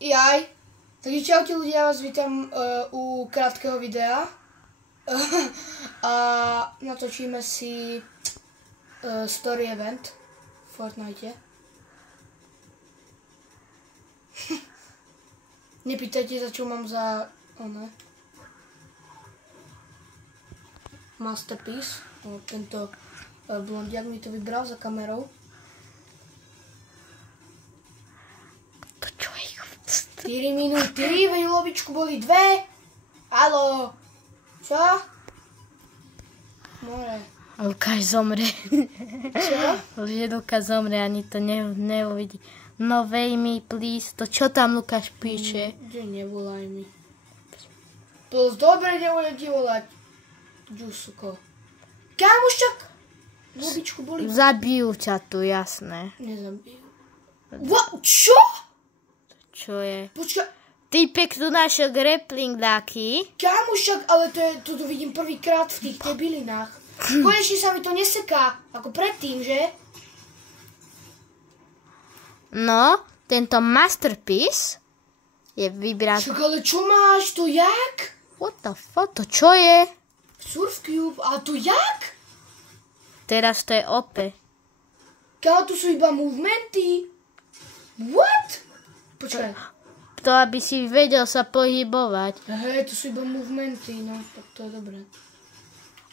Jaj. Takže čaute ľudia, vás vítam u krátkeho videa. A natočíme si story event v Fortnite. Nepýtajte sa, čo mám za masterpiece. Tento blondiak mi to vybral za kamerou. 4 minúty, veď lovičku boli 2. Haló. Čo? More. Lukáš zomre. Čo? Že Lukáš zomre, ani to neuvidí. No vejmi, please. To čo tam Lukáš píše? Nevolaj mi. To dobre, nebudem ti volať. Ďusuko. Kámoščak. Lovičku boli... Zabijú ťa tu, jasné. Nezabijú. Čo? Čo je? Počkaj. Týpek tu našiel grappling dáky. Kámoščak, ale to vidím prvýkrát v tých debilinách. Konečne sa mi to neseká, ako predtým, že? No, tento masterpiece je vybraný. Čak, ale čo máš? To jak? What the fuck? To čo je? Surfcube. A to jak? Teraz to je OP. Kámo, tu sú iba movementy. What? Počkaj. To, aby si vedel sa pohybovať. Hej, to sú iba movementy, no, tak to je dobré.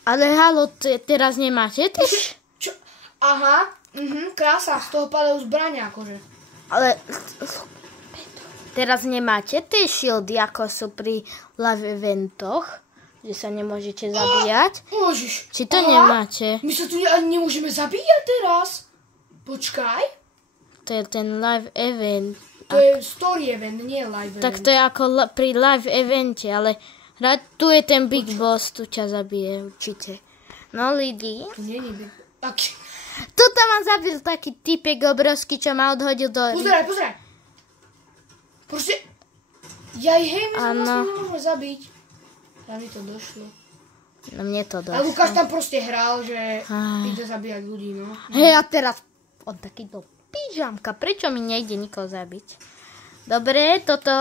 Ale halo, teraz nemáte tyš? Čo? Aha, krása, z toho padajú zbrania, akože. Ale teraz nemáte tie shieldy, ako sú pri live eventoch, že sa nemôžete zabíjať? Môžeš. Či to nemáte? My sa tu ani nemôžeme zabíjať teraz. Počkaj. To je ten live event. To je story event, nie live event. Tak to je ako pri live evente, ale tu je ten big boss, tu ťa zabije určite. No lidi. Tu nie je big boss. Tuto ma zabil taký typek obrovský, čo ma odhodil do... Pozeraj. Proste... Hej, my sa vlastne nemôžeme zabiť. A mi to došlo. No mne to došlo. A Lukáš tam proste hral, že ide zabíjať ľudí, no. Hej, a teraz on takýto pyžamka. Prečo mi nejde nikoho zabiť? Dobre, toto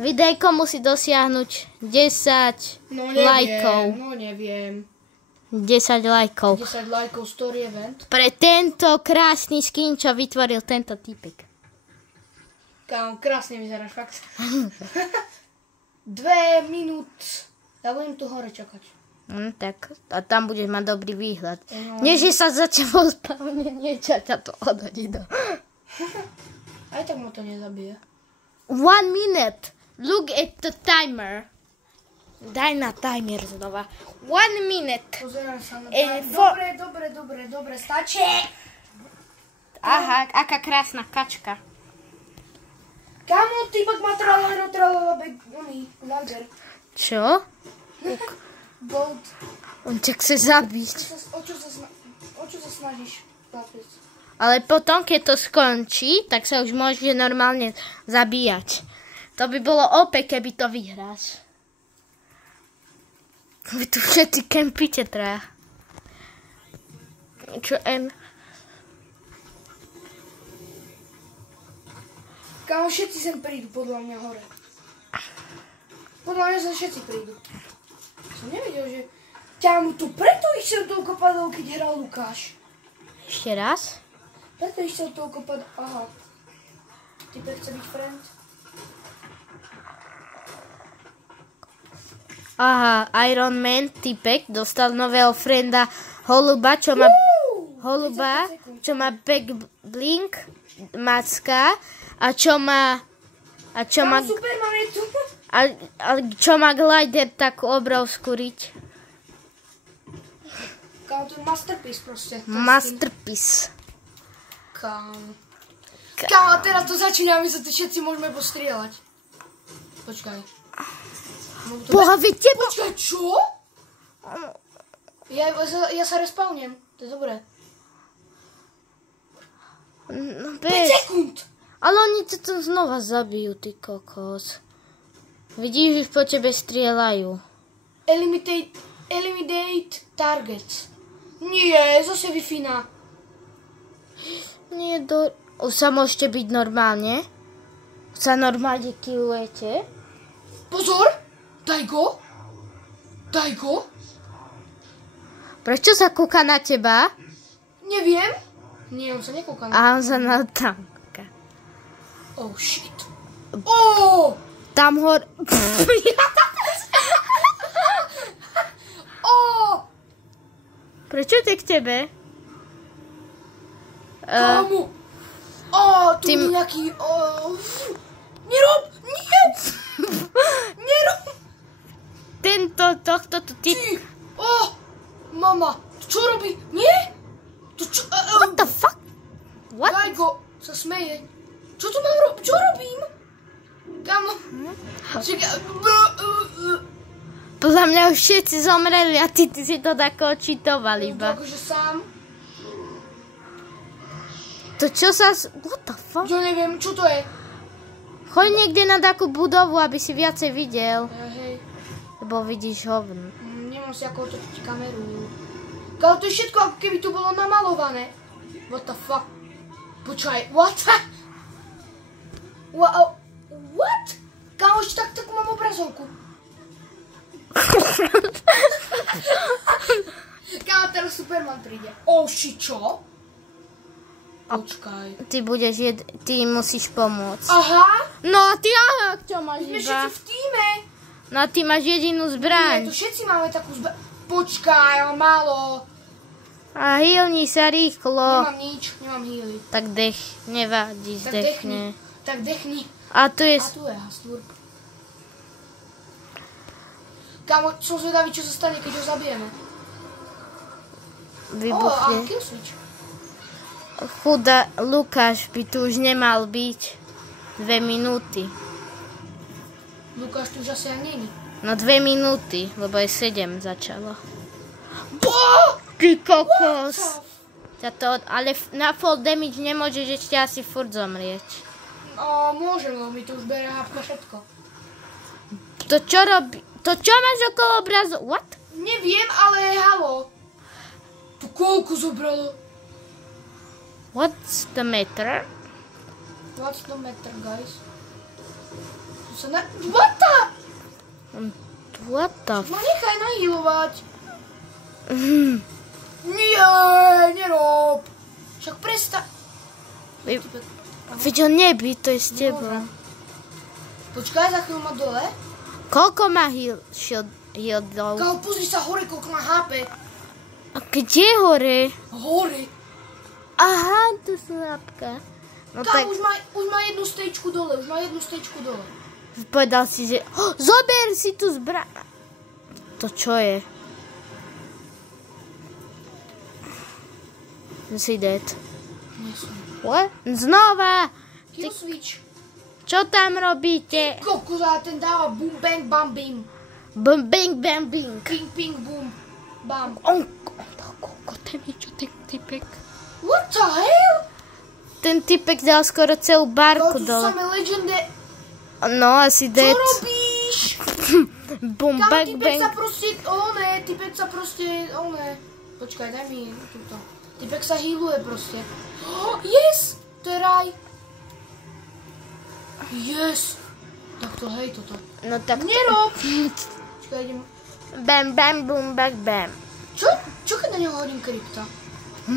videjko musí dosiahnuť 10 lajkov. No neviem. 10 lajkov. 10 lajkov story event. Pre tento krásny skin, čo vytvoril tento typek. Kámo, krásne vyzeráš, fakt. 2 minút. Ja budem tu hore čakať. Tak, a tam budeš mať dobrý výhľad. Nie, že sa za tebou spavne niečo, ťa to odhodí do... Aj tak ma to nezabije. 1 minute. Look at the timer. Daj na timer znova. 1 minute. Pozerám sa na Dobre, stačí. Aha, aká krásna kačka. Kámo, týpak má tralala, lager. Čo? Bolt. On ťa chce zabiť. O čo sa snažíš, chlapec? Ale potom, keď to skončí, tak sa už môže normálne zabíjať. To by bolo OP, keby to vyhráš. Vy tu všetci kempíte traja. Čo Kámo, všetci sem prídu, podľa mňa hore. Podľa mňa sa všetci prídu. Som nevedel, že... Kámo, tu preto išiel toľko padol, keď hral Lukáš. Ešte raz? Preto išiel toľko padol... Aha. Typek chce byť friend. Aha, Iron Man, typek, dostal nového frienda Holuba, čo má... Holuba, čo má back blink, macka, a čo má... Superman je tu. A čo má glider, takú obrovskú riť. Kámo, to je masterpiece proste. Masterpiece. Kámo, teraz to začína, my sa tu všetci môžeme postrieľať. Počkaj. Boha, vidíte? Počkaj, čo? Ja sa respawnem, to je dobré. 5 sekúnd! Ale oni to tam znova zabijú, ty kokos. Vidíš, už po tebe strieľajú. Eliminate targets. Nie, zase Wi-Fi. Nie, už sa môžete byť normálne. sa normálne killujete? Pozor! Daj go! Daj go! Prečo sa kúka na teba? Neviem. Nie, on sa nekúka na... A on sa na tam kúka. Oh, shit. Oh! Tam hor... Oh! Prečo ty k tebe? Kámo! Tu je nejaký... Nerob! Nie! Nerob! Tohto typ... Ty! Mama! To čo robí? Nie? To čo... What the fuck? What? Daj go! Sa smeje. Čo tu mám robiť? Čo robím? Kámo? Podľa mňa už všetci zomreli a ty si to tako očitoval iba. Akože sám. To čo sa... What the fuck? Ja neviem, čo to je? Choď niekde na takú budovu, aby si viacej videl. Hej. Lebo vidíš hovno. Nemám si ako otočiť kameru. Kámo, to je všetko, ako keby tu bolo namalované. What the fuck? Počkaj, what? What? Kámo, ešte tak mám obrazovku. Kámo, teraz Superman príde. Oh shit, čo? Počkaj. Ty musíš pomôcť. Aha! No a ty čo máš My sme iba? všetci v tíme. No a ty máš jedinú Nie, zbraň. to všetci máme takú zbraň. Počkaj, ale málo. A healni sa rýchlo. Nemám nič, nemám healy. Tak nevadí, Tak zdechne. Tak dechni. A tu je... A tu je Hasturb. Kámo, som zvedavý, čo sa stane, keď ho zabijeme. Vybuchne. A kill switch. Chuda Lukáš by tu už nemal byť 2 minúty. Lukáš tu už asi aj není. No 2 minúty, lebo je 7 začalo. Boh! Ty kokos. Ale na full damage nemôžeš ešte asi furt zomrieť. Môžem, lebo mi to už bere hapka všetko. To čo robí? To čo máš okolo obrazu? What? Neviem, ale halo. To koľko zobralo? What's the matter? What's the matter, guys? What the? What the Ma nechaj nahealovať. f... Nie, nerob. Však prestaň. Veď on nebí, to je s tebou. Počkaj, za chvíľu ma dole. Koľko má healdov? Kámo, pozri sa hore, koľko má HP. A kde hore? Hore. Aha, tu sú napka. No tak Kámo, už má jednu stejčku dole, povedal si, že... zober si tu zbraň. To čo je? Si dead. Nie som. What? Znova! Kill switch. Čo tam robíte? Kokoza, ten dáva boom, bang, bam, bim. Bum, bang, bang, bing. Ping, ping, boom, bam. On ten typek. What the hell? Ten typek dal skoro celú barku To sú dole. samé legendy. No, asi Čo dead. robíš? Bum, Kámo, bang, typek sa bang. proste, Počkaj, daj mi túto. Typek sa healuje proste. Yes! To je raj. Yes! Takto, hej, toto. No tak... Nerob! Počkaj, idem. Bam, bam, boom, bang, bam. Čo keď na neho hodím krypta?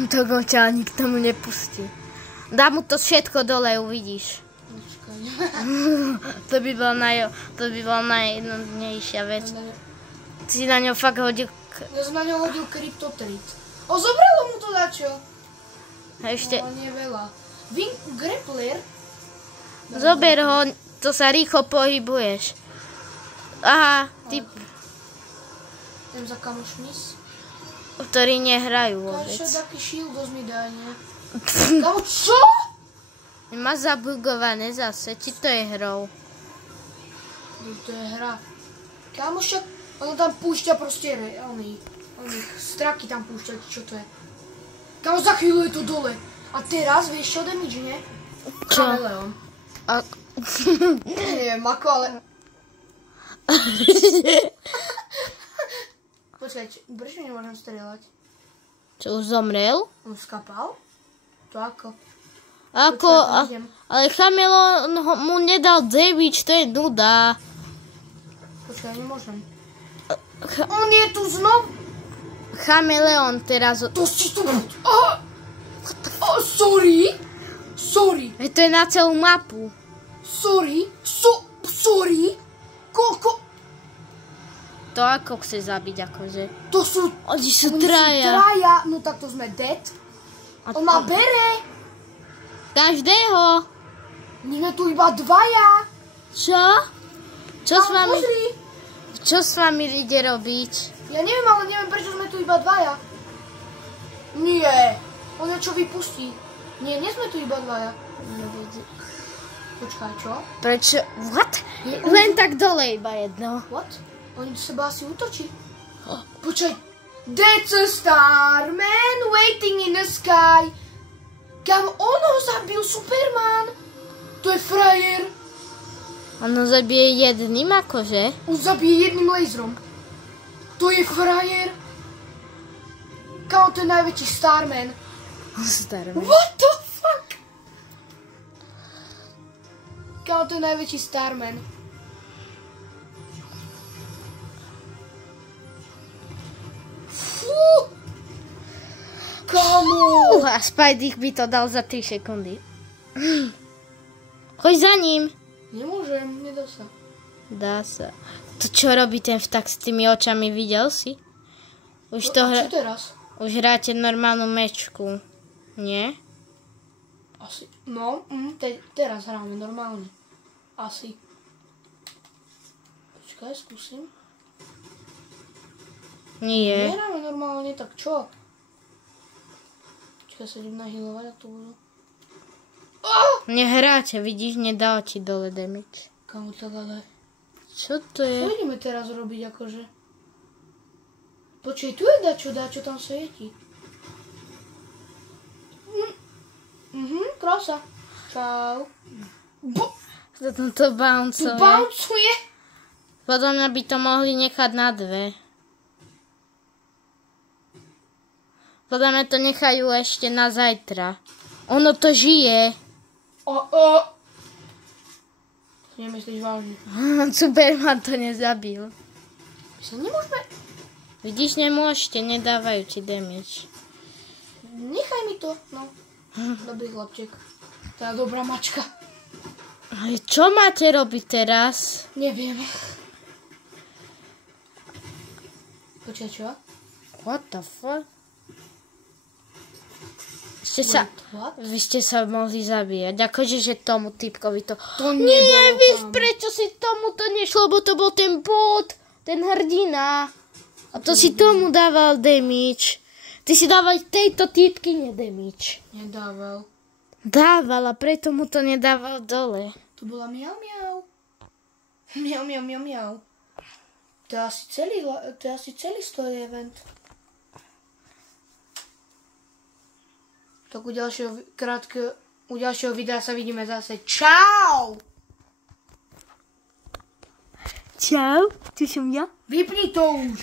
To go ťa ani k tomu nepustí. Dá mu to všetko dole, uvidíš. Počkaj. To by bola najjednodnejšia vec. Ty si na ňo fakt hodil... Ja som na ňo hodil kryptotrit. Zobralo mu to dačo. A ešte... No, nie veľa. Grappler. Zober ho, to sa rýchlo pohybuješ. Aha, typ, Idem za kamošmi. ktorí nehrajú vôbec. Kašo, taký shieldos mi daj, nie? Kamo, čo? Má zabugované zase, či to je hrou? To je hra. Kámo, však ono tam púšťa proste oni straky tam púšťa, čo to je. Kámo, za chvíľu je to dole. A teraz vieš čo damage, nie? Čo? Kameleon. Neviem ako, ale... Počkaj, prečo nemôžem strieľať? Čo, už zomrel? On skapal? To ako? Ako, ale chameleon mu nedal damage, to je nuda. Počkaj, nemôžem. On je tu znovu. Chameleon teraz... To si tu... Sorry. To je na celú mapu. Sorry. Koľko... To ako chce zabiť, akože. To sú... Oni sú traja. No tak to sme dead. On ma bere. Každého. My sme tu iba dvaja. Čo? Čo s vami... Pozri. Čo s vami ide robiť? Ja neviem, ale neviem, prečo sme tu iba dvaja. Nie. On niečo vypustí. Nie, nie sme tu iba dvaja. Počkaj, čo? Prečo? What? Len tak dole iba jedno. What? Oni do seba asi útočí. Počkaj. That's a star man waiting in the sky. Kam on ho zabil, Superman. To je frajer. On ho zabije jedným, akože? On zabije jedným laserom. To je frajer. Kam to je najväčší Starman. Starman. What the fuck? Kam to je najväčší Starman. Fú. Kamo. A Spidey by to dal za 3 sekundy. Choď za ním. Nemôžem, nedá sa. Dá sa. To čo robí ten vták s tými očami, videl si? Už to čo teraz? Už hráte normálnu mečku. Nie? Asi. No, teraz hráme normálne. Asi. Počkaj, skúsim. Nie. Nehráme normálne, tak čo? Počkaj, sa idem nahilovať, ak to budú. Nehráte, vidíš, nedal ti dole damage. Kamu tak ale... Čo to je? Čo ideme teraz robiť, akože? Počkej, tu je dačo tam svieti. Krása. Čau. To bouncuje. Tu bouncuje? Podľa mňa by to mohli nechať na 2. Podľa mňa to nechajú ešte na zajtra. Ono to žije. Nemyslíš vážne? Superman to nezabil. My sa nemôžeme... Vidíš, nemôžete, nedávajú ti damage. Nechaj mi to, no. Dobrý chlapček. Tá dobrá mačka. Ale čo máte robiť teraz? Neviem. Počkaj, čo? What the fuck? Vy ste sa mohli zabíjať. Akože, že tomu typkovi to... Nie, víš, prečo si tomu to nešlo, bo to bol ten bot, ten hrdina. A to si tomu dával damage. Ty si dával tejto typky damage. Nedával. Dával a preto mu to nedával dole. To bola miau miau. Miau miau miau miau. To je asi celý story event. Tak u ďalšieho videa sa vidíme zase. Čau! Čau, tu som ja. Vypni to už.